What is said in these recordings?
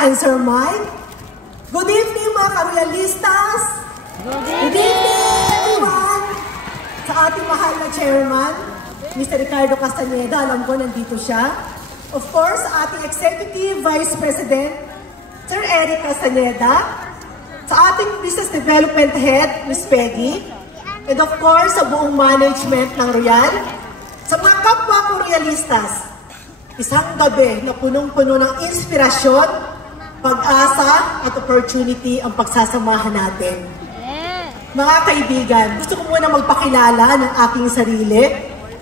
Answer mine. Good evening mga karoyalistas. Good evening everyone. Sa ating mahal na chairman, Mr. Ricardo Castañeda, alam ko nandito siya. Of course, ating Executive Vice President, Sir Eric Castañeda. Sa ating Business Development Head, Ms. Peggy. And of course, sa buong management ng Royal. Sa mga kapwa ko royalistas, isang gabi na punong-puno ng inspirasyon, pag-asa at opportunity ang pagsasamahan natin. Mga kaibigan, gusto ko muna magpakilala ng aking sarili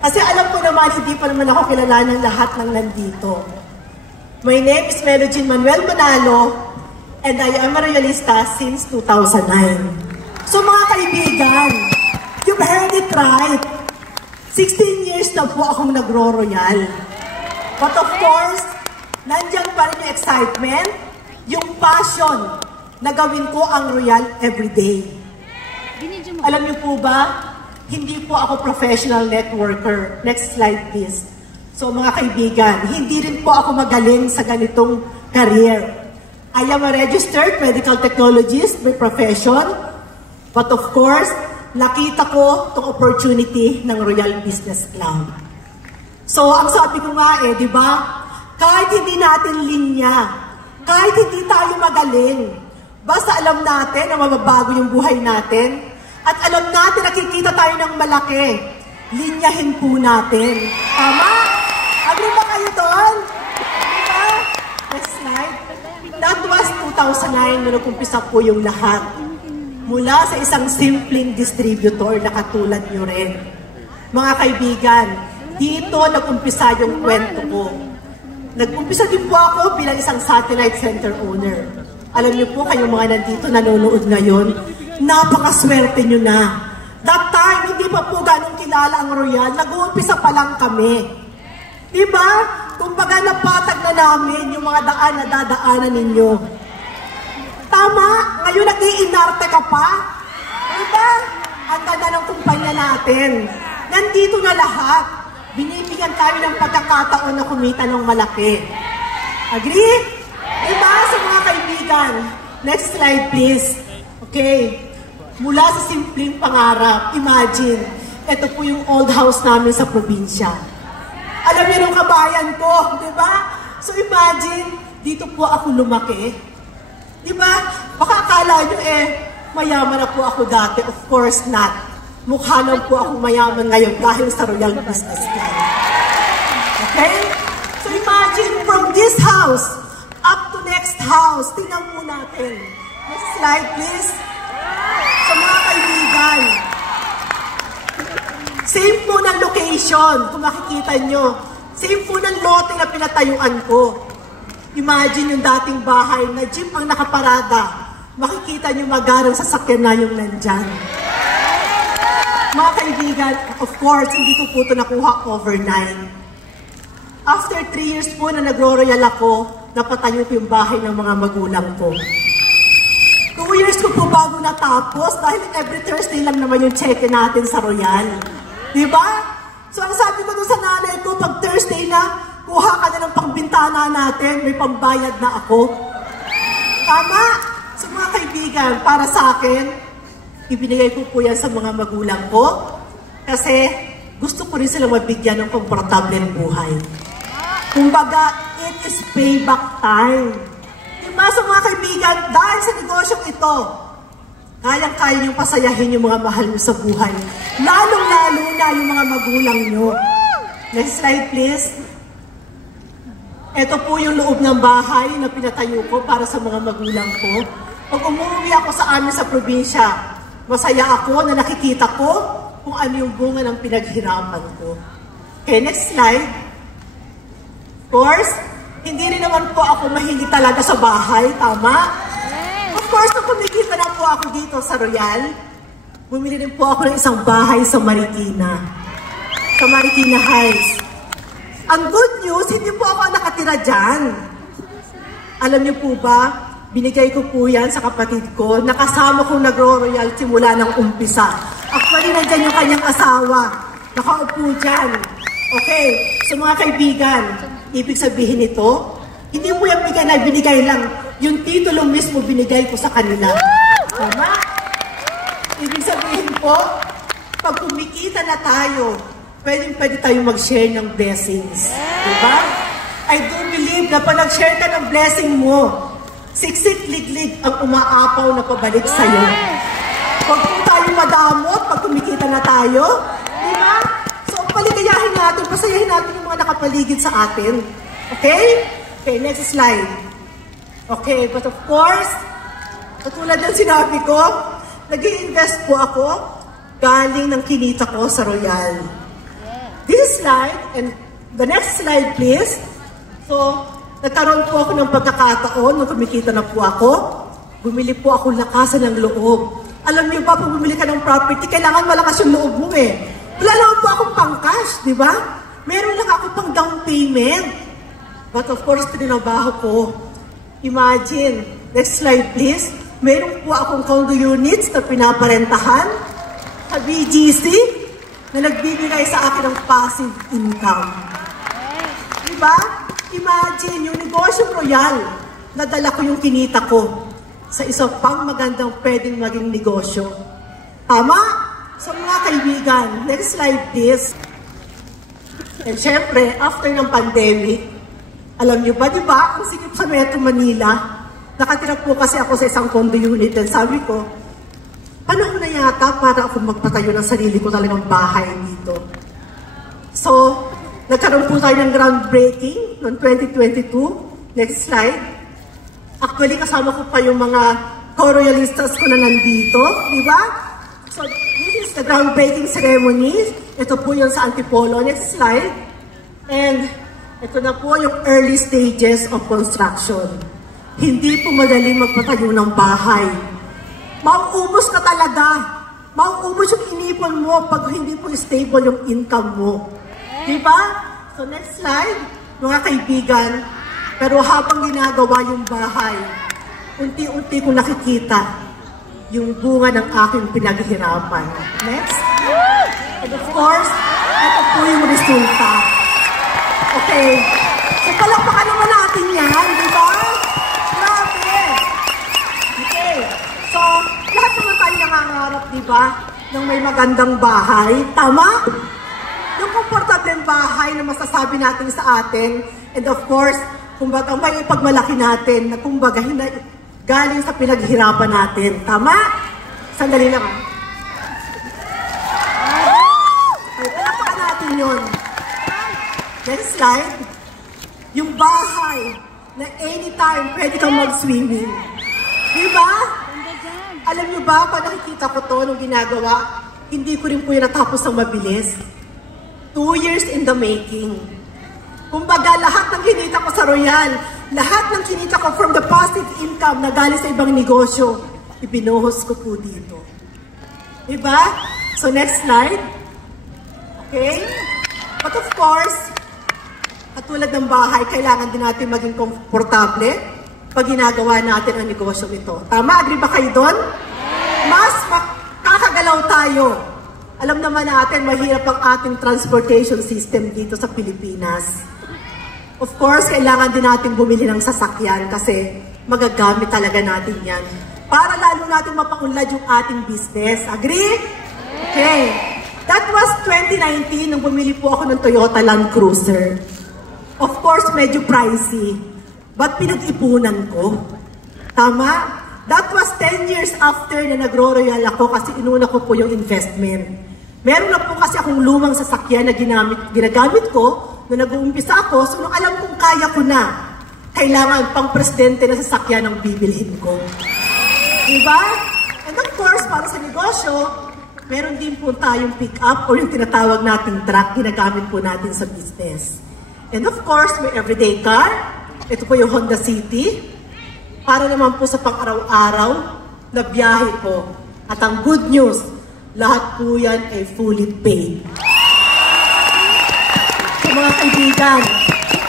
kasi alam ko naman hindi pa naman ako kilala ng lahat ng nandito. My name is Melogene Manuel Manalo and I am a royalista since 2009. So mga kaibigan, you've heard it right. 16 years na po akong nagro-royal. But of course, nandiyan pa rin yung excitement, yung passion na gawin ko ang royal everyday. Alam niyo po ba, hindi po ako professional networker. Next slide please. So mga kaibigan, hindi rin po ako magaling sa ganitong career. I am a registered medical technologist by profession. But of course, nakita ko itong opportunity ng Royal Business Club. So, ang sabi ko nga di ba? Kahit hindi natin linya, kahit hindi tayo magaling, basta alam natin na mababago yung buhay natin, at alam natin nakikita tayo ng malaki, linyahin po natin. Tama? Agree ba kayo doon? Diba? Next slide. That was 2009 na nag-umpisa po yung lahat. Mula sa isang simpleng distributor na katulad nyo rin. Mga kaibigan, dito nag-umpisa yung kwento ko. Nag-umpisa din po ako bilang isang satellite center owner. Alam niyo po, kayong mga nandito nanonood ngayon, napakaswerte nyo na. That time, hindi pa po ganong kilala ang Royal, nag-uumpisa pa lang kami. Diba? Kumbaga napatag na namin yung mga daan na dadaanan ninyo. Tama? Ngayon nag-iinarte ka pa? Diba? Ang ganda ng kumpanya natin. Nandito na lahat. Binibigyan tayo ng pagkakataon na kumita ng malaki. Agree? Diba? Sa mga kaibigan. Next slide please. Okay. Mula sa simpleng pangarap, imagine, ito po yung old house namin sa probinsya. Alam niyo ng kabayan ko, diba? So imagine, dito po ako lumaki. Diba? Baka akala nyo mayaman na po ako dati. Of course not. Mukha lang po akong mayaman ngayon dahil sa Royal Business Club. Okay? So imagine from this house up to next house. Tingnan po natin. Next slide please. Sa mga kaibigan. Same po ng location. Kung makikita nyo. Same po ng lote na pinatayuan ko. Imagine yung dating bahay na jeep ang nakaparada. Makikita nyo magarang sasakyan na yung nandyan. Mga kaibigan, of course, hindi ko po ito nakuha overnight. After 3 years po na nagro-royal ako, napatayo ko yung bahay ng mga magulang ko. 2 years ko po bago natapos dahil every Thursday lang naman yung check-in natin sa Royal. Diba? So ang sabi ko doon sa nanay ko, pag Thursday na, kuha ka na ng pangbintana natin, may pambayad na ako. Tama? So mga kaibigan, para sa akin, ibinigay ko po yan sa mga magulang ko kasi gusto ko rin sila mabigyan ng komportableng buhay. Kumbaga, it is payback time. Diba sa mga kaibigan, dahil sa negosyong ito, kayang-kaya niyong pasayahin yung mga mahal niyo sa buhay. Lalong-lalo na yung mga magulang niyo. Next slide please. Ito po yung loob ng bahay na pinatayo ko para sa mga magulang ko. Pag umuwi ako sa amin sa probinsya, masaya ako na nakikita ko kung ano yung bunga ng pinaghirapan ko. Okay, next slide. Of course, hindi rin naman po ako mahilig talaga sa bahay, tama? Of course, nung kumikita na po ako dito sa Royal, bumili rin po ako ng isang bahay sa Marikina. Sa Marikina Heights. Ang good news, hindi po ako nakatira dyan. Alam niyo po ba, binigay ko po yan sa kapatid ko, nakasama kong nagro-royal simula ng umpisa. Actually, nandyan yung kanyang asawa. Nakaupo dyan. Okay, so mga kaibigan, ibig sabihin nito, hindi po yung bigay na binigay lang yung titulo mismo binigay ko sa kanila. Tama? Ibig sabihin po, pag kumikita na tayo, pwede tayong mag-share ng blessings. Diba? I do believe na pag nag-share ka ng blessing mo, siksik-liglig ang umaapaw na pabalik sa'yo. Huwag po tayo madamot pag kumikita na tayo. Diba? So, paligayahin natin, pasayahin natin yung mga nakapaligid sa atin. Okay? Okay, next slide. Okay, but of course, katulad ng sinabi ko, nag-i-invest po ako galing ng kinita ko sa Royal. This slide, and the next slide please. So, nagkaroon po ako ng pagkakataon nung kumikita na po ako. Bumili po ako lakasan ng loob. Alam niyo ba, pag bumili ka ng property, kailangan malakas yung loob mo eh. Wala lang po akong pang-cash, di ba? Meron lang ako pang down payment. But of course, tininabaho ko. Imagine, next slide please. Meron po akong condo units na pinaparentahan sa BGC na nagbibigay sa akin ng passive income. Diba? Imagine, yung negosyo Royal, nadala ko yung kinita ko sa isang pang magandang pwedeng maging negosyo. Tama? So mga kaibigan, next slide please. And syempre, after ng pandemic, alam niyo ba, diba, ang sikip sa Metro Manila, nakatira po kasi ako sa isang condo unit and sabi ko, panahon na yata para ako magpatayo ng sarili ko talagang bahay dito. So, nagkaroon po tayo ng groundbreaking noong 2022. Next slide. Actually, kasama ko pa yung mga co-royalistas ko na nandito, di ba? So, this is the groundbreaking ceremony. Ito po yung sa Antipolo. Next slide. And ito na po yung early stages of construction. Hindi po madali magpatayo ng bahay. Mauubos ka talaga. Mauubos yung inipon mo pag hindi po stable yung income mo. Diba? So next slide, mga kaibigan. Pero habang ginagawa yung bahay, unti-unti ko nakikita yung bunga ng aking pinaghihirapan. Next. And of course, ito po yung resulta. Okay. So palakpakan naman natin yan, diba? Grabe. Okay. So, lahat naman tayo nangangarap, di ba, ng may magandang bahay. Tama? Yung komportableng bahay na masasabi natin sa atin. And of course, kumbaga may ipagmalaki natin na kumbaga galing sa pinaghirapan natin. Tama? Sandali lang. Okay, palapakan natin yun. Next slide. Yung bahay na anytime pwede kang mag-swimming. Di ba? Alam niyo ba, pag nakikita ko to nung ginagawa, hindi ko rin po yung natapos ng mabilis. 2 years in the making. Kumbaga, lahat ng kinita ko sa Royal, lahat ng kinita ko from the passive income na galing sa ibang negosyo, ibinuhos ko po dito. Diba? So, next slide. Okay? But of course, katulad ng bahay, kailangan din natin maging komportable pag ginagawa natin ang negosyo ito. Tama? Agree ba kayo doon? Mas makakagalaw tayo. Alam naman natin, mahirap ang ating transportation system dito sa Pilipinas. Of course, kailangan din natin bumili ng sasakyan kasi magagamit talaga natin yan. Para lalo natin mapaunlad yung ating business. Agree? Okay. That was 2019 nung bumili po ako ng Toyota Land Cruiser. Of course, medyo pricey. But pinag-ipunan ko. Tama? That was 10 years after na nagro-royal ako kasi inuna ko po yung investment. Meron na po kasi akong lumang sasakyan na ginagamit ko nung nag-uumpisa ako. So nung alam kong kaya ko na, kailangan pang presidente na sasakyan ang bibilhin ko. Diba? And of course, para sa negosyo, meron din po tayong pick-up o yung tinatawag nating truck, ginagamit po natin sa business. And of course, may everyday car. Ito po yung Honda City. Para naman po sa pang-araw-araw na biyahe po. At ang good news, lahat po yan ay fully paid. So mga kaibigan,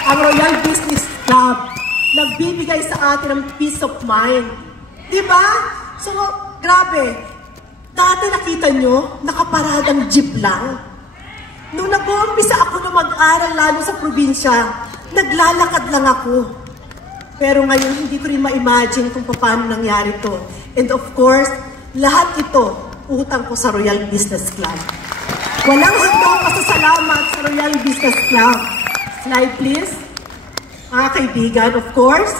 ang Royal Business Club nagbibigay sa atin ng peace of mind. Diba? So, grabe. Dati nakita nyo, nakaparadang jeep lang. Nung nag-uumpisa ako na mag-aral lalo sa probinsya, naglalakad lang ako. Pero ngayon, hindi ko rin ma-imagine kung paano nangyari to. And of course, lahat ito, utang ko sa Royal Business Club. Walang hanggang pasasalamat sa Royal Business Club. Slide please. Mga kaibigan, of course,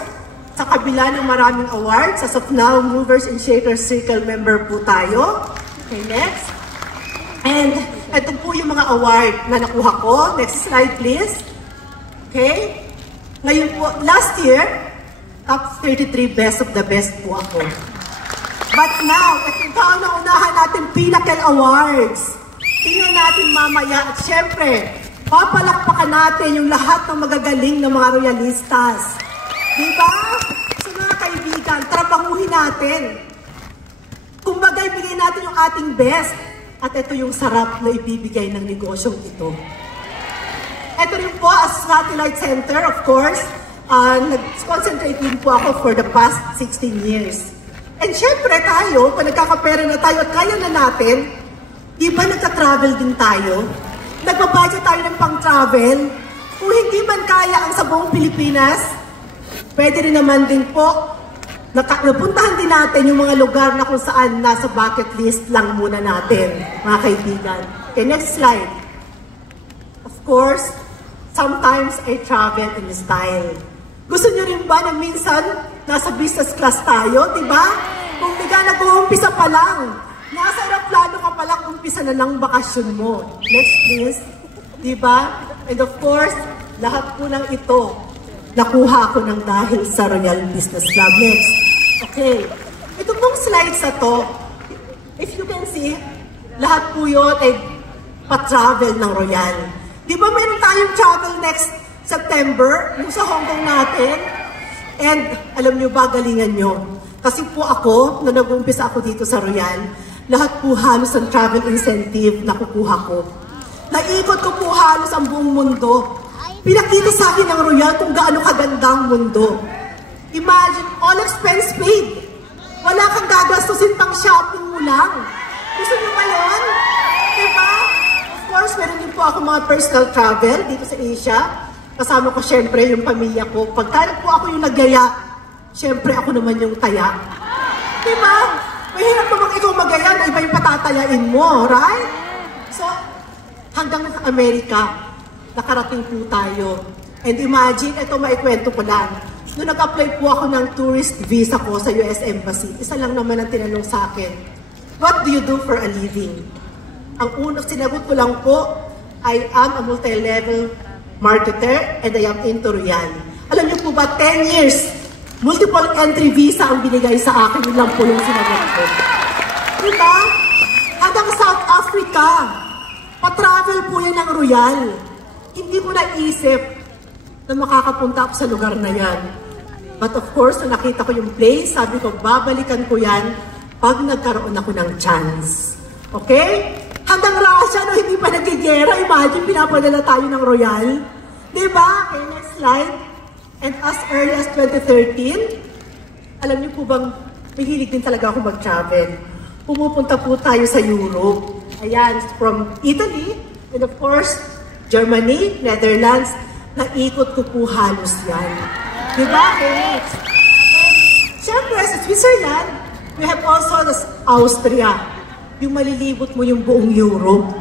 sa kabila ng maraming awards, as of now, Movers and Shakers Circle member po tayo. Okay, next. And ito po yung mga award na nakuha ko. Next slide please. Okay. Ngayon po, last year, top 33 best of the best po ako. But now, ito ang naunahan natin Pinnacle Awards. Tingnan natin mamaya at syempre, papalakpakan natin yung lahat ng magagaling na mga royalistas. Diba? So mga kaibigan, trabahuhin natin. Kumbaga, ibigay natin yung ating best. At ito yung sarap na ibibigay ng negosyong ito. Ito rin po as satellite center, of course. Nag-concentrate din po ako for the past 16 years. And syempre tayo, kung nagkakapera na tayo at kaya na natin, di ba nagka-travel din tayo? Nagbabudget tayo ng pang-travel. Kung hindi man kaya ang sa buong Pilipinas, pwede rin naman din po napuntahan din natin yung mga lugar na kung saan nasa bucket list lang muna natin, mga kaibigan. Okay, next slide. Of course, sometimes I travel in style. Gusto nyo rin ba na minsan nasa business class tayo, di ba? Kung biga nag-uumpisa pa lang, nasa aeroplano ka pa lang, umpisa na lang bakasyon mo. Next please. Di ba? And of course, lahat po ng ito, nakuha ko ng dahil sa Royal Business Club. Next. Okay. Ito pong slides na to, if you can see, lahat po yun ay pa-travel ng Royal. Di ba meron tayong travel next September, yung sa Hong Kong natin? And alam nyo ba, galingan nyo. Kasi po ako, nung nag-umpisa ako dito sa Royal, lahat po halos ang travel incentive na kukuha ko. Naikot ko po halos ang buong mundo. Pinakita sa akin ng Royal kung gaano kaganda ang mundo. Imagine, all expense paid. Wala kang gagastusin pang shopping mo lang. Gusto niyo ba yun? Diba? Of course, meron din po ako mga personal travel dito sa Asia. Kasama ko syempre yung pamilya ko. Pagka po ako yung nagyaya, syempre ako naman yung taya. Diba? Mahirap namang ikaw magaya na iba yung patatayain mo, right? So, hanggang sa Amerika, nakarating po tayo. And imagine, ito maikwento ko lang. Noong nag-apply po ako ng tourist visa ko sa US Embassy, isa lang naman ang tinanong sa akin, what do you do for a living? Ang unang sinagot ko lang po, I am a multi-level marketer and I am into Royal. Alam niyo po ba, 10 years, multiple entry visa ang binigay sa akin, yun lang po yung sinagot ko. Diba? Hanggang South Africa, pa-travel po yan ng Royal. Hindi ko naisip na makakapunta ako sa lugar na yan. But of course, nung nakita ko yung place, sabi ko, babalikan ko yan pag nagkaroon ako ng chance. Okay? Hanggang Russia, no, hindi pa nagigera. Imagine, pinapadala tayo ng Royal. Diba? Okay, next slide. And as early as 2013, alam niyo po bang, mahilig din talaga ako mag-travel. Pumupunta po tayo sa Europe. Ayan, from Italy, and of course, Germany, Netherlands, naikot ko po halos yan. Diba? Next. Siyempre, sa Switzerland, we have also the Austria. Yung malilibot mo yung buong Europe.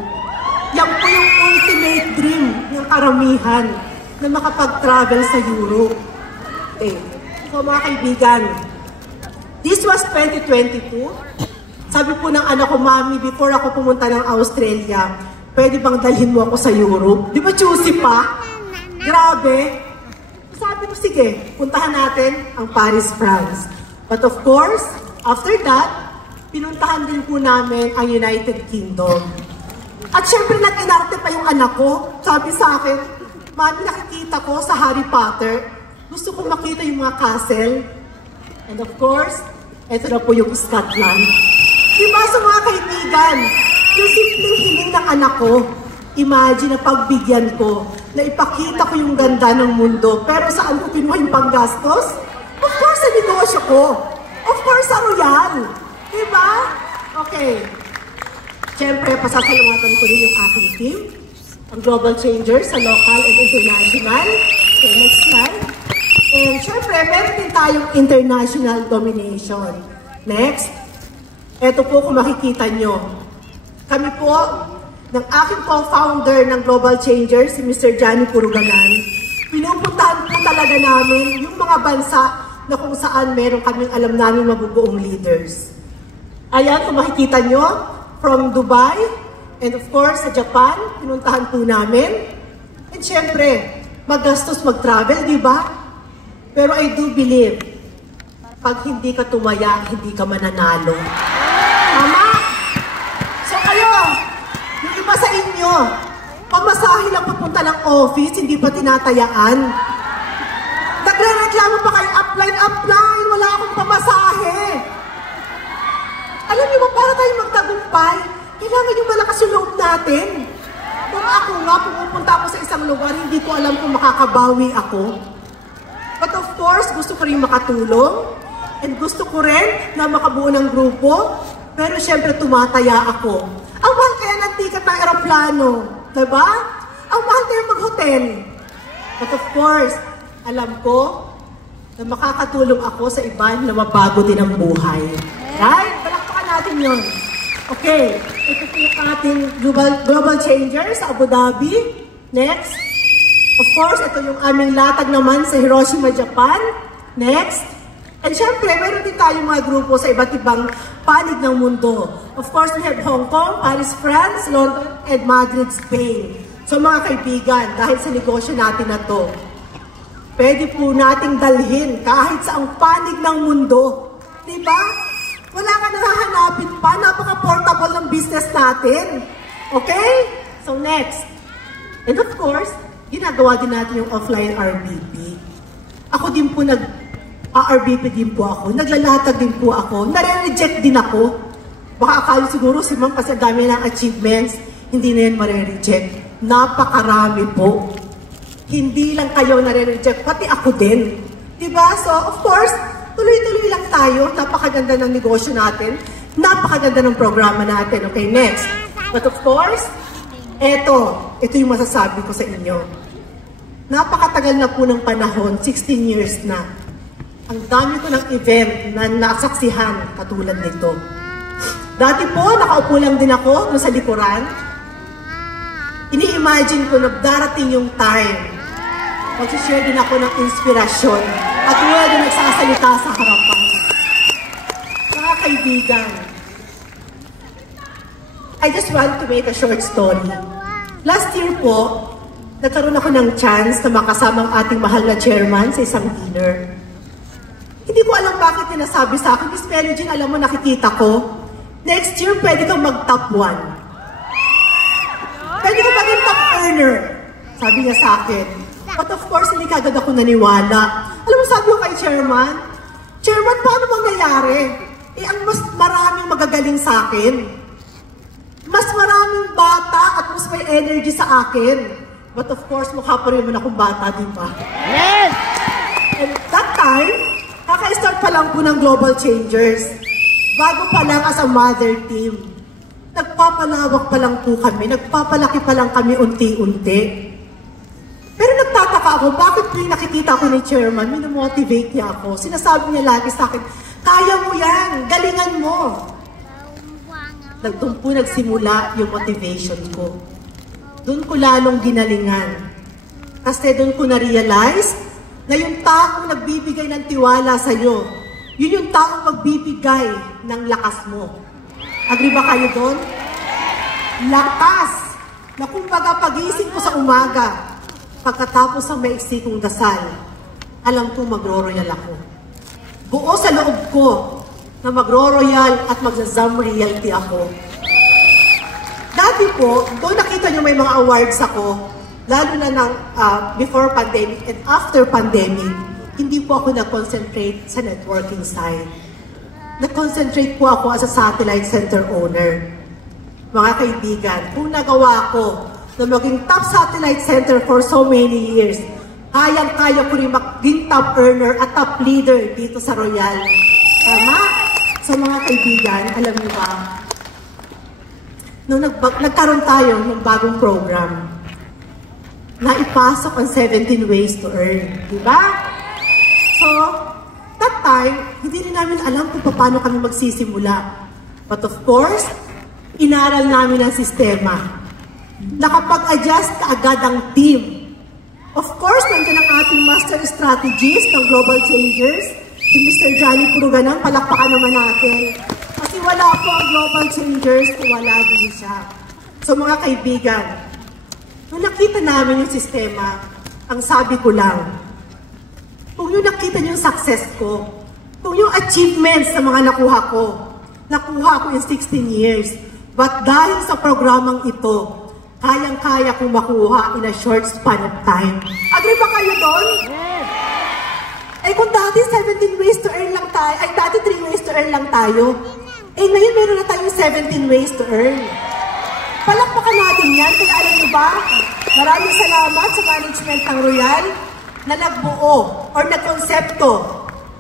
Yan po yung ultimate dream ng karamihan na makapag-travel sa Europe. Okay. So mga kaibigan, this was 2022. Sabi po ng anak ko, Mami, before ako pumunta ng Australia, pwede bang dalhin mo ako sa Europe? Di ba choosy pa? Grabe. Sabi ko, sige, puntahan natin ang Paris, France. But of course, after that, pinuntahan din po namin ang United Kingdom. At syempre, nag-inarte pa yung anak ko. Sabi sa akin, Mami, nakikita ko sa Harry Potter, gusto ko makita yung mga castle. And of course, ito na po yung Scotland. Diba sa mga kaibigan, yung simpleng hiling ng anak ko, imagine na pagbigyan ko, na ipakita ko yung ganda ng mundo, pero saan ko kinuha yung panggastos? Of course, sa negosyo ko. Of course, sa Royal. Diba? Okay. Siyempre, pasasalamatan ko rin yung aking team, ang Global Changers sa local and international. Okay, next slide. And syempre, meron din tayong international domination. Next. Ito po kung makikita nyo. Kami po, ng aking co-founder ng Global Changers, si Mr. Johnny Puruganan, pinupuntahan po talaga namin yung mga bansa na kung saan meron kaming alam namin mabubuong leaders. Ayan, kung makikita nyo, from Dubai, and of course, sa Japan, pinuntahan po namin. And syempre, magastos mag-travel, di ba? Pero I do believe, pag hindi ka tumaya, hindi ka mananalo. Tama? So kayo, yung iba sa inyo, pamasahe lang papunta ng office, hindi pa tinatayaan. Nagre-reklamo pa kayo, upline, wala akong pamasahe. Alam niyo ba, para tayo magtagumpay, kailangan yung malakas yung loob natin. Kung ako nga, pumupunta ako sa isang lugar, hindi ko alam kung makakabawi ako. But of course, gusto ko rin makatulong, and gusto ko rin na makabuo ng grupo, pero syempre tumataya ako. Ang mahal kaya ng ticket ng aeroplano, diba? Ang mahal kaya mag-hotel. But of course, alam ko na makakatulong ako sa iba na mabago din ang buhay. Right? Palakpakan natin yun. Okay, ito po yung ating global changers sa Abu Dhabi. Next. Of course, ito yung aming latag naman sa Hiroshima, Japan. Next. And syempre, meron din tayong mga grupo sa iba't ibang panig ng mundo. Of course, we have Hong Kong, Paris, France, London, and Madrid, Spain. So mga kaibigan, dahil sa negosyo natin na to, pwede po nating dalhin kahit sa ang panig ng mundo. Diba? Wala ka na hahanapin pa. Napaka-portable ng business natin. Okay? So next. And of course, ginagawa din natin yung offline RBP. Ako din po RBP din po ako. Naglalatag din po ako. Nare-reject din ako. Baka akala siguro si ma'am kasi dami ng achievements, hindi na yan mare-reject. Napakarami po. Hindi lang kayo nare-reject, pati ako din. Diba? So, of course, tuloy-tuloy lang tayo. Napakaganda ng negosyo natin. Napakaganda ng programa natin. Okay, next. But of course, ito yung masasabi ko sa inyo. Napakatagal na po ng panahon, 16 years na. Ang dami ko ng event na nasaksihan katulad nito. Dati po, nakaupo lang din ako doon sa likuran. Ini-imagine ko na darating yung time. Mag-share din ako ng inspirasyon at wala din nagsasalita sa harapan. Mga kaibigan, I just want to make a short story. Last year po, nagkaroon ako ng chance na makasama ang ating mahal na chairman sa isang dinner. Hindi ko alam bakit niya nasabi sa akin, Miss Mary Jean, alam mo, nakikita ko, next year pwede kang mag-top 1. Pwede kang maging top earner, sabi niya sa akin. But of course, hindi kagad ako naniwala. Alam mo, sabi ko kay chairman, Chairman, paano mangyayari? Ang mas maraming magagaling sa akin. Mas maraming bata at mas may energy sa akin. But of course, mukha pa rin akong bata, di ba? Yes! And that time, kaka-start pa lang po ng Global Changers. Bago pa lang as a mother team. Nagpapalawak pa lang po kami. Nagpapalaki pa lang kami unti-unti. Pero nagtataka ako, bakit po yung nakikita ko ni chairman, minomotivate niya ako. Sinasabi niya lagi sa akin, kaya mo yan, galingan mo. Doon po nagsimula yung motivation ko. Doon ko lalong ginalingan. Kasi doon ko na-realize na yung taong nagbibigay ng tiwala sa'yo, yun yung taong magbibigay ng lakas mo. Agree ba kayo doon? Lakas na kumbaga pagising ko sa umaga, pagkatapos ng maiksi kong dasal, alam kong magro-royal ako. Buo sa loob ko na magro-royal at magza-ZAM realty ako. Dati po, doon nakita nyo may mga awards ako, lalo na ng before pandemic and after pandemic, hindi po ako nag-concentrate sa networking side. Nag-concentrate po ako as a satellite center owner. Mga kaibigan, kung nagawa ko na maging top satellite center for so many years, kayang-kaya ko rin maging top earner at top leader dito sa Royal. Tama? So mga kaibigan, alam niyo ba, nung nagkaroon tayo ng bagong program, na ipasok ang 17 ways to earn. Diba? time, hindi rin namin alam kung paano kami magsisimula. But of course, inaral namin ang sistema. Nakapag-adjust kaagad ang team. Of course, nandiyan ang ating master strategist ng Global Changers, si Mr. Johnny Puruganan, palakpakan naman natin. Kasi wala po ang Global Changers kung wala din siya. So mga kaibigan, nung nakita namin yung sistema, ang sabi ko lang, kung yung nakita niyo yung success ko, kung yung achievements na mga nakuha ko in 16 years, but dahil sa programang ito, kayang-kaya kong makuha in a short span of time. Agree ba kayo doon? Yes! Eh kung dati 17 ways to earn lang tayo, ay dati 3 ways to earn lang tayo, eh ngayon meron na tayong 17 ways to earn. Palakpakan natin yan, kaya alam niyo ba, maraming salamat sa management ng Royal na nagbuo or nagkonsepto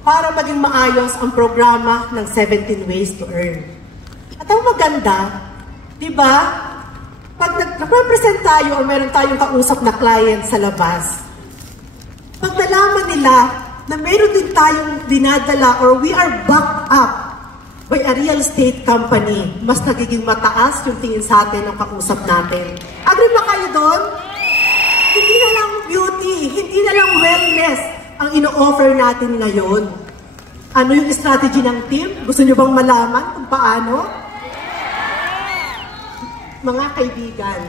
para maging maayos ang programa ng 17 ways to earn. At ang maganda, di ba, pag nag-represent tayo o meron tayong kausap na client sa labas, pag nalaman nila na meron din tayong dinadala or we are backed up by a real estate company, mas nagiging mataas yung tingin sa atin ng kausap natin. Agree ba kayo doon? Hindi na lang beauty, hindi na lang wellness ang ino-offer natin ngayon. Ano yung strategy ng team? Gusto nyo bang malaman kung paano? Mga kaibigan,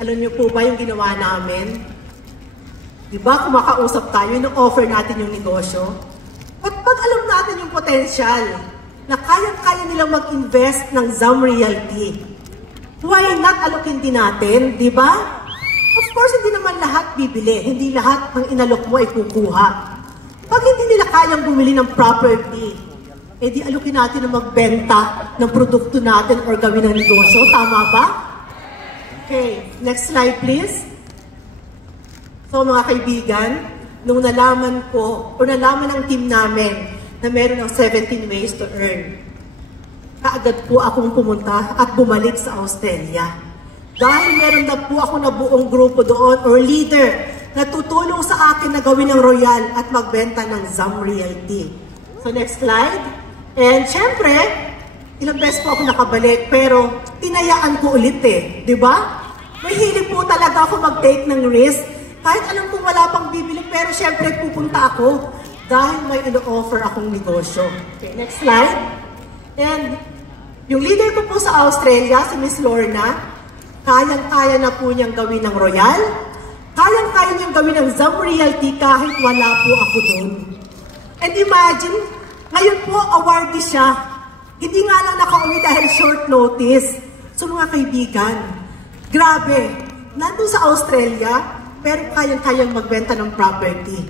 alam niyo po ba yung ginawa namin? Diba, kumakausap tayo, ino-offer natin yung negosyo. At pag alam natin yung potential, na kayang-kaya nilang mag-invest ng ZAM Realty, why not alokin din natin, diba? Of course, hindi naman lahat bibili, hindi lahat ng inalok mo ay kukuha. Pag hindi nila kayang bumili ng property, eh di alokin natin na magbenta ng produkto natin or gawin ng negosyo, tama ba? Okay, next slide please. So mga kaibigan, nung nalaman ko, o nalaman ng team namin na meron ng 17 ways to earn, kaagad po akong pumunta at bumalik sa Australia. Dahil meron na po ako na buong grupo doon or leader na tutulong sa akin na gawin ng Royal at magbenta ng ZAM Realty. So next slide. And syempre, ilang beses po ako nakabalik, pero tinayaan ko ulit eh, di ba? May hilig po talaga ako mag-take ng risk. Kahit alam kong wala pang bibili, pero syempre pupunta ako dahil may ino-offer akong negosyo. Okay, next slide. And yung leader ko po sa Australia, si Miss Lorna, kayang-kaya na po niyang gawin ng Royal, kayang-kaya niyang gawin ng ZAM Realty kahit wala po ako doon. And imagine, ngayon po awardee siya. Hindi nga lang nakauwi dahil short notice. So mga kaibigan, grabe, nandun sa Australia, pero kayang-kayang magbenta ng property.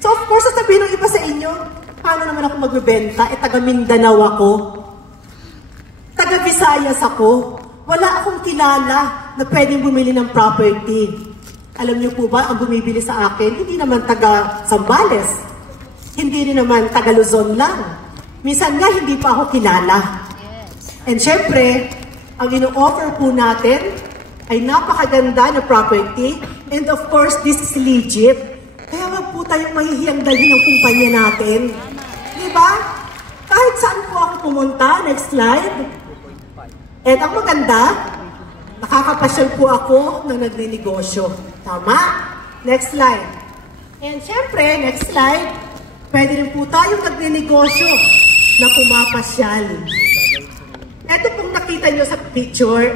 So of course, sasabihin ng iba sa inyo, paano naman ako magbebenta? Eh, taga Mindanao ako. Taga Visayas ako. Wala akong kilala na pwedeng bumili ng property. Alam niyo po ba, ang bumibili sa akin, hindi naman taga Zambales. Hindi rin naman taga Luzon lang. Minsan nga, hindi pa ako kilala. And syempre, ang ino-offer po natin ay napakaganda na property. And of course, this is legit. Kaya wag po tayong mahihiyang dalhin ng kumpanya natin. Diba? Kahit saan po ako pumunta, next slide. And ang maganda, nakakapasyal po ako ng nagninegosyo. Tama? Next slide. And syempre, next slide, pwede rin po tayong nagninegosyo na pumapasyal. Ito pong nakita nyo sa picture,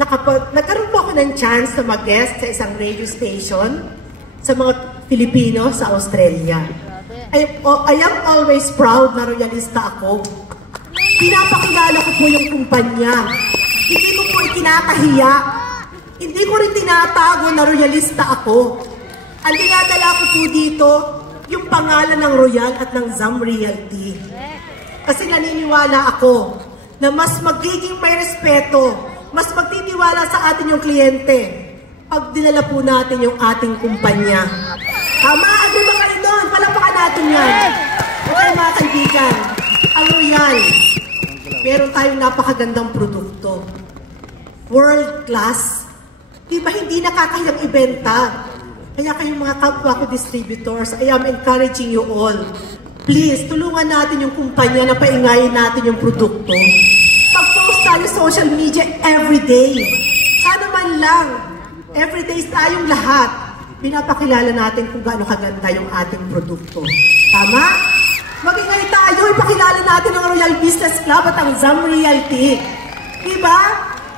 nagkaroon po ako ng chance na mag-guest sa isang radio station sa mga Pilipino sa Australia. I am always proud na royalista ako. Pinapakilala ko po yung kumpanya. Hindi ko po ikinakahiya. Hindi ko rin tinatago na royalista ako. Ang dinadala ko po dito, yung pangalan ng Royal at ng ZAM Realty. Kasi naniniwala ako na mas magiging may respeto, mas magtitiwala sa atin yung kliyente pag dinala po natin yung ating kumpanya. Tama, ano ba kayo doon? Palapakan natin yan. Okay mga kaibigan, ang Royal, meron tayong napakagandang produkto. World class. Diba hindi nakakahiyang ibenta? Kaya kayong mga kapwa ko distributors, I am encouraging you all. please, tulungan natin yung kumpanya na paingayin natin yung produkto. Pag-post tayo social media everyday. Sana man lang, everyday tayong lahat, pinapakilala natin kung gaano kaganda yung ating produkto. Tama? Mag-ingay tayo, ipakilala natin ang Royal Business Club at ang Zam Realty. Diba?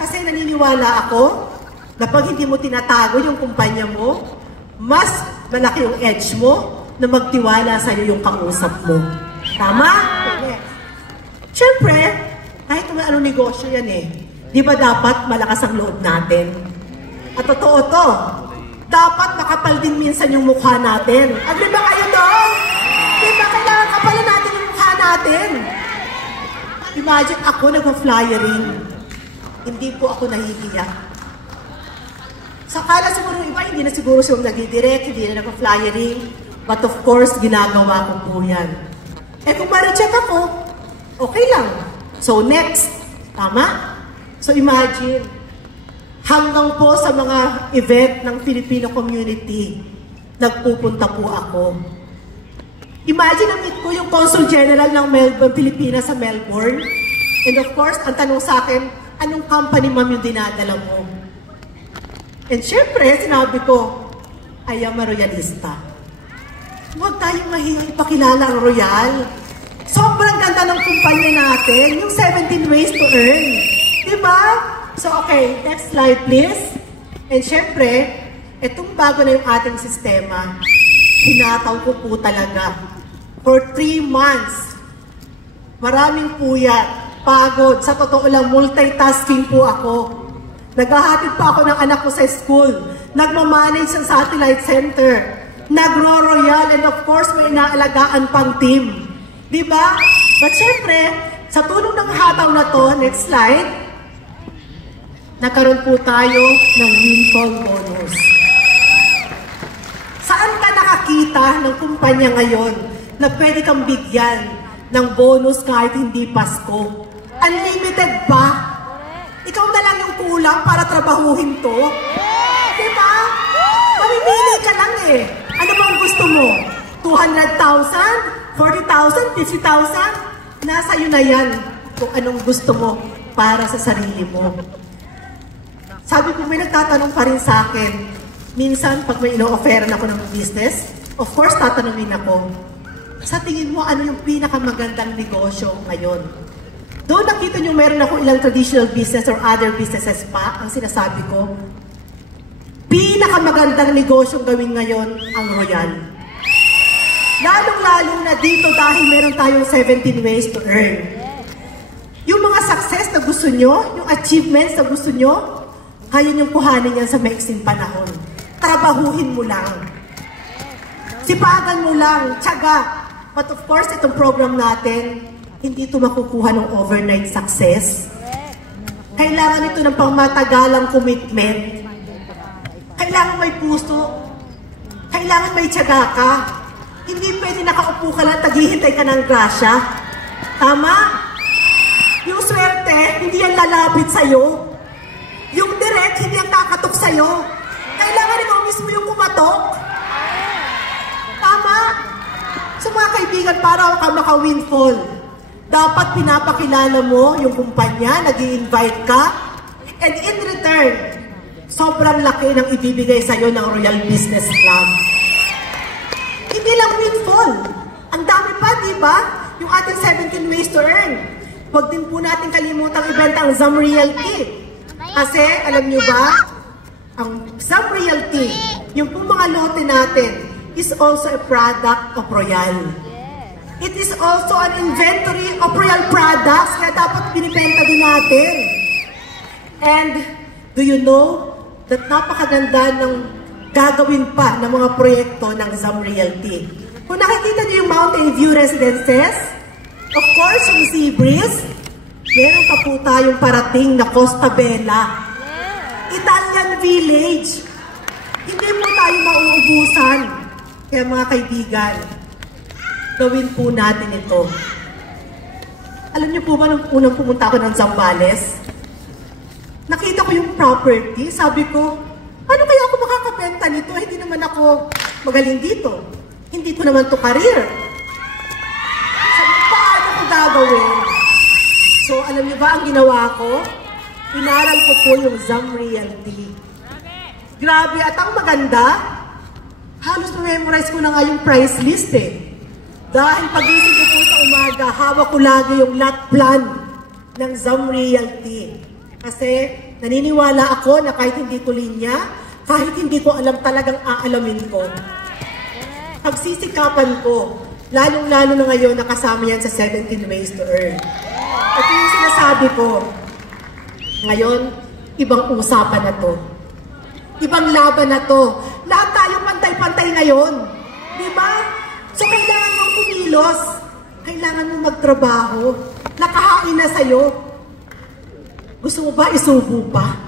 Kasi naniniwala ako na pag hindi mo tinatago yung kumpanya mo, mas malaki yung edge mo na magtiwala sa'yo yung kausap mo. Tama? Yes. Siyempre, kahit kung anong negosyo yan eh, di ba dapat malakas ang loob natin? At totoo to, dapat makapal din minsan yung mukha natin. Agree ba kayo doon? Di ba kailangan kapalan natin yung mukha natin? Imagine ako nag-flyering. Hindi po ako nahihiya. Sakala siguro iba, hindi na siguro siya nag-direct, hindi na nag-flyering. But of course, ginagawa ko po yan. Eh kung ma-reject ako, okay lang. So next, tama? So imagine, hanggang po sa mga event ng Filipino community, nagpupunta po ako. Imagine, na-meet ko yung Consul General ng Melbourne, Pilipinas sa Melbourne. And of course, ang tanong sa akin, anong company ma'am yung dinadala mo? And syempre, sinabi ko, I am a royalista. Huwag tayong mahihang ipakilala ang Royal. Sobrang ganda ng kumpanya natin, yung 17 ways to earn. Diba? So okay, next slide please. And syempre, itong bago na yung ating sistema, hinataw ko po talaga. For 3 months, maraming puyat, pagod. Sa totoo lang, multitasking po ako. Naghahatid pa ako ng anak ko sa school. Nagmamanage ng satellite center. Nagro-royal, and of course, may inaalagaan pang team. Diba? But syempre, sa tulong ng hataw na to, next slide, nagkaroon po tayo ng windfall bonus. Saan ka nakakita ng kumpanya ngayon na pwede kang bigyan ng bonus kahit hindi Pasko? Unlimited ba? Ikaw na lang yung kulang para trabahuhin to? Diba? Mamimili ka lang eh. Ano bang gusto mo? 200,000? 40,000? 50,000? Nasa iyo na yan kung anong gusto mo para sa sarili mo. Sabi ko, may nagtatanong pa rin sa akin. Minsan, pag may ino-offeran ako ng business, of course, tatanungin ako, sa tingin mo, ano yung pinakamagandang negosyo ngayon? Doon nakita nyo, meron ako ilang traditional business or other businesses pa. Ang sinasabi ko, pinakamagandang negosyong gawin ngayon ang Royal. Lalong-lalo na dito dahil meron tayong 17 ways to earn. Yung mga success na gusto nyo, yung achievements na gusto nyo, kaya niyong kuhanin yan sa maiksing panahon. Trabahuhin mo lang. Sipagan mo lang, tiyaga. But of course, itong program natin, hindi ito makukuha ng overnight success. Kailangan ito ng pangmatagalang commitment. Kailangan may puso. Kailangan may tiyaga ka. Hindi pwede nakaupo ka lang, taghihintay ka ng grasya. Tama? Yung swerte, hindi yan lalapit sa'yo. Yung direct, hindi yan kakatok sa'yo. Kailangan ikaw mismo yung kumatok. Tama? So mga kaibigan, para ka maka-windfall, dapat pinapakilala mo yung kumpanya, nag-i-invite ka, and in return, sobrang laki ng ibibigay sa'yo ng Royal Business Club. Hindi lang windfall. Ang dami pa, di ba? Yung ating 17 ways to earn. Huwag din po natin kalimutang ibenta ang Zam Realty. Kasi, alam nyo ba, ang Zam Realty, yung pong mga lote natin, is also a product of Royal. It is also an inventory of Royal products, kaya dapat binibenta din natin. And, do you know, that napakaganda ng gagawin pa ng mga proyekto ng Zam Realty. Kung nakikita niyo yung Mountain View Residences, of course, yung Sea Breeze, meron pa po tayong parating na Costa Bella. Italian Village. Hindi po tayo mauubusan. Kaya mga kaibigan, gawin po natin ito. Alam niyo po ba, nung unang pumunta ako ng Zambales, nakita ko yung property, sabi ko, ano kaya ako makakabenta nito? Hindi naman ako magaling dito. Hindi ko naman to career. gagawin. So, alam niyo ba ang ginawa ko? Inaral ko po yung ZAM Realty. Grabe, at ang maganda, halos na-memorize ko na nga yung price list eh. Dahil pagising ko po sa umaga, hawak ko lagi yung lot plan ng ZAM Realty. Kasi naniniwala ako na kahit hindi ko linya, kahit hindi ko alam talagang aalamin ko. Pagsisikapan ko, lalong-lalo na ngayon nakasama yan sa 17 Ways to Earn. At yung sinasabi ko, ngayon, ibang usapan na to. Ibang laban na to. Lahat tayo pantay-pantay ngayon. Di ba? So, kailangan mong kumilos. Kailangan mong magtrabaho. Nakahain na sa'yo. Gusto mo ba isubo pa?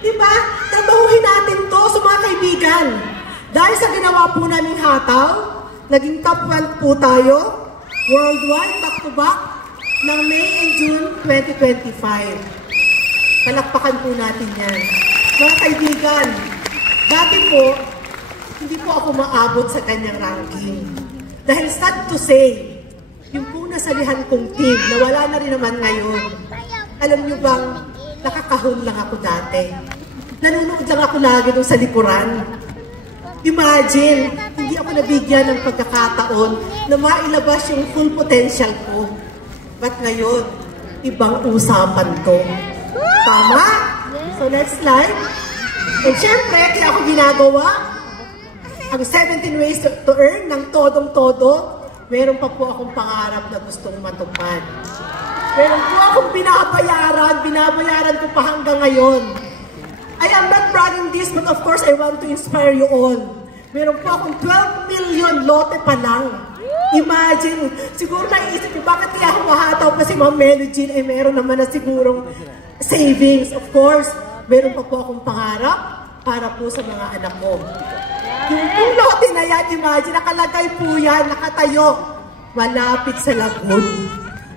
Di ba? Trabahuhin natin to sa mga kaibigan. Dahil sa ginawa po naming hataw, naging top 1 po tayo, worldwide, back-to-back, ng May and June 2025. Palakpakan po natin yan. Mga kaibigan, dati po, hindi po ako maabot sa kanyang ranking. Dahil sad to say, yung po nasalihan kong team, na wala na rin naman ngayon. Alam nyo bang, nakakahon lang ako dati. Nanonood lang ako lagi doon sa likuran. Imagine, hindi ako nabigyan ng pagkakataon na mailabas yung full potential ko. But ngayon, ibang usapan to. Tama? So next slide. And syempre, kaya ako ginagawa ang 17 Ways to Earn ng todong-todo. Meron pa po akong pangarap na gustong matupad. Meron po akong binabayaran ko pa hanggang ngayon. I am not bragging this, but of course, I want to inspire you all. Meron po akong 12 million lote pa lang. Imagine, siguro naisip niyo, bakit kaya humahataw pa si Ma'am Melo Jean? Eh, meron naman na sigurong savings. Of course, meron pa po akong pangarap para po sa mga anak ko. Yung lote na yan, imagine, nakalagay po yan, nakatayo, malapit sa lagoon.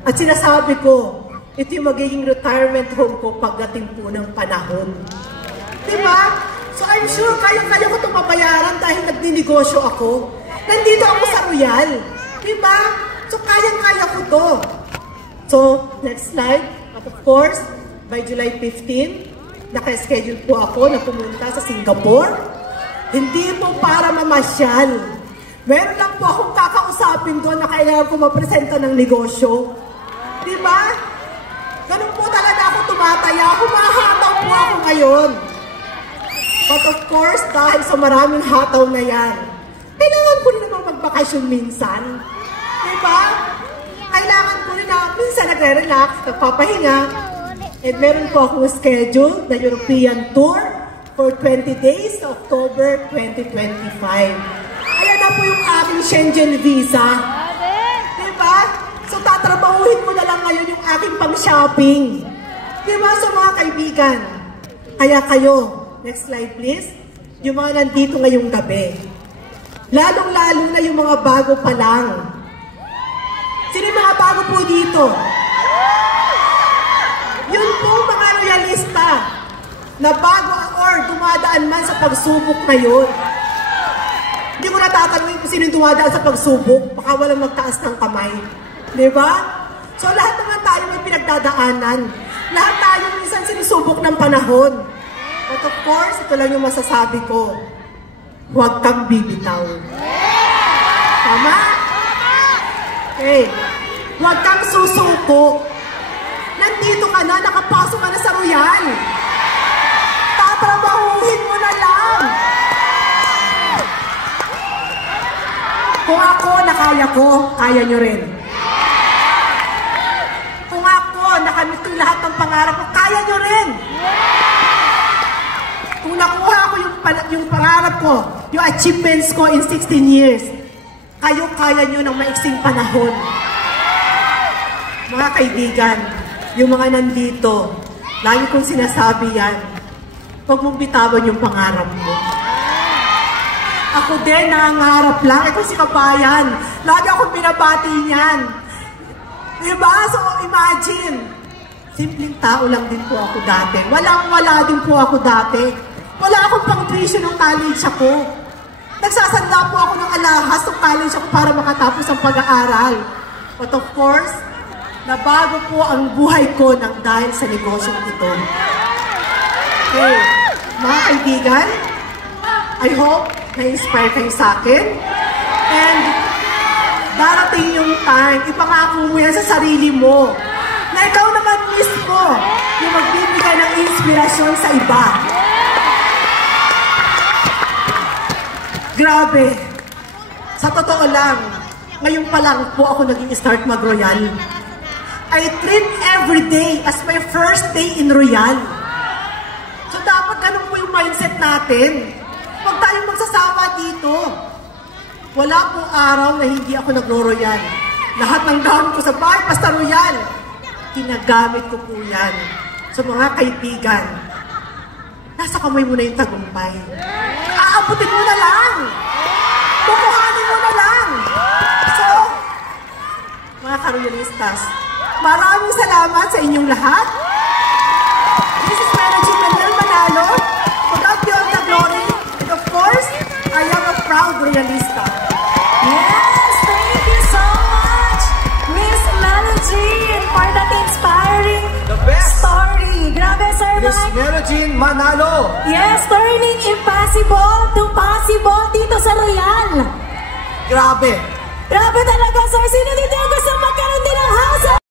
At sinasabi ko, ito yung magiging retirement home ko pagdating po ng panahon. Diba? So I'm sure kaya ko itong mabayaran dahil nagninegosyo ako. Nandito ako sa Royal. Diba? So kaya ko to. So, next slide. But of course, by July 15, naka-schedule po ako na pumunta sa Singapore. Hindi po para mamasyal. Meron lang po akong kakausapin doon na kailangan ko mapresenta ng negosyo. Diba? Ganun po talaga ako tumataya. Humahataw po ako ngayon. But of course, dahil sa maraming hataw na yan, kailangan ko rin naman magbakasyon minsan. Diba? Kailangan ko rin na minsan nagre-relax, nagpapahinga. And meron po akong schedule na European Tour for 20 days sa October 2025. Ayan na po yung aking Schengen visa. Diba? So tatrabahuhin ko na lang ngayon yung aking pang-shopping. Diba? So mga kaibigan, kaya kayo, next slide please, yung mga nandito ngayong gabi. Lalong-lalo na yung mga bago pa lang. Sino yung mga bago po dito? Yun po mga royalista na bago or dumadaan man sa pagsubok na yun. Hindi ko natatanungin kung sino yung dumadaan sa pagsubok, baka walang magtaas ng kamay. Diba? So lahat naman tayo may pinagdadaanan. Lahat tayo minsan sinusubok ng panahon. But of course, ito lang yung masasabi ko. Huwag kang bibitaw. Tama? Okay. Huwag kang susuko. Nandito ka na, nakapasok ka na sa Royal. Tatrabahuhin mo na lang. Kung ako, nakaya ko, kaya nyo rin. Kung ako, nakamit ko lahat ng pangarap ko, kaya nyo rin. Kung nakuha ko yung pangarap ko, yung achievements ko in 16 years, kayo kaya nyo ng maiksing panahon. Mga kaibigan, yung mga nandito, lagi kong sinasabi yan, huwag mong bitawan yung pangarap mo. Ako din, nangangarap lang. Ito si Kabayan. Lagi akong binabati niyan. Diba? So, imagine, simpleng tao lang din po ako dati. Walang-wala din po ako dati. Wala akong pang-tuition ng college ako. Nagsasanda po ako ng alahas ng college ako para makatapos ang pag-aaral. But of course, Nabago po ang buhay ko nang dahil sa negosyong ito. Okay, mga kaibigan, I hope na-inspire kayo sa akin. And darating yung time, ipangako mo yan sa sarili mo na ikaw naman mismo yung magbibigay ng inspirasyon sa iba. Grabe. Sa totoo lang, ngayon pa lang po ako nag-i-start mag-Royal. I treat every day as my first day in Royal. So dapat ganun po yung mindset natin. Huwag tayong magsasawa dito. Wala pong araw na hindi ako nagro-Royal. Lahat ng gamit ko sa bahay, basta Royal. Ginagamit ko po yan. So mga kaibigan, nasa kamay mo na yung tagumpay. Aabutin mo na lang. Kukuhanin mo na lang. So, mga karoyalistas, maraming salamat sa inyong lahat. This is Manager Manuel Manalo. To God be all the glory. And of course, I am a proud royalista. Yes, thank you so much, Miss Melody, for that inspiring story. Grabe, Sir Miss Mike. Melody Manalo. Yes, turning impossible to possible dito sa Royal. Grabe. Grabe talaga, sir. Sino dito ang gusto magkaroon din ng house?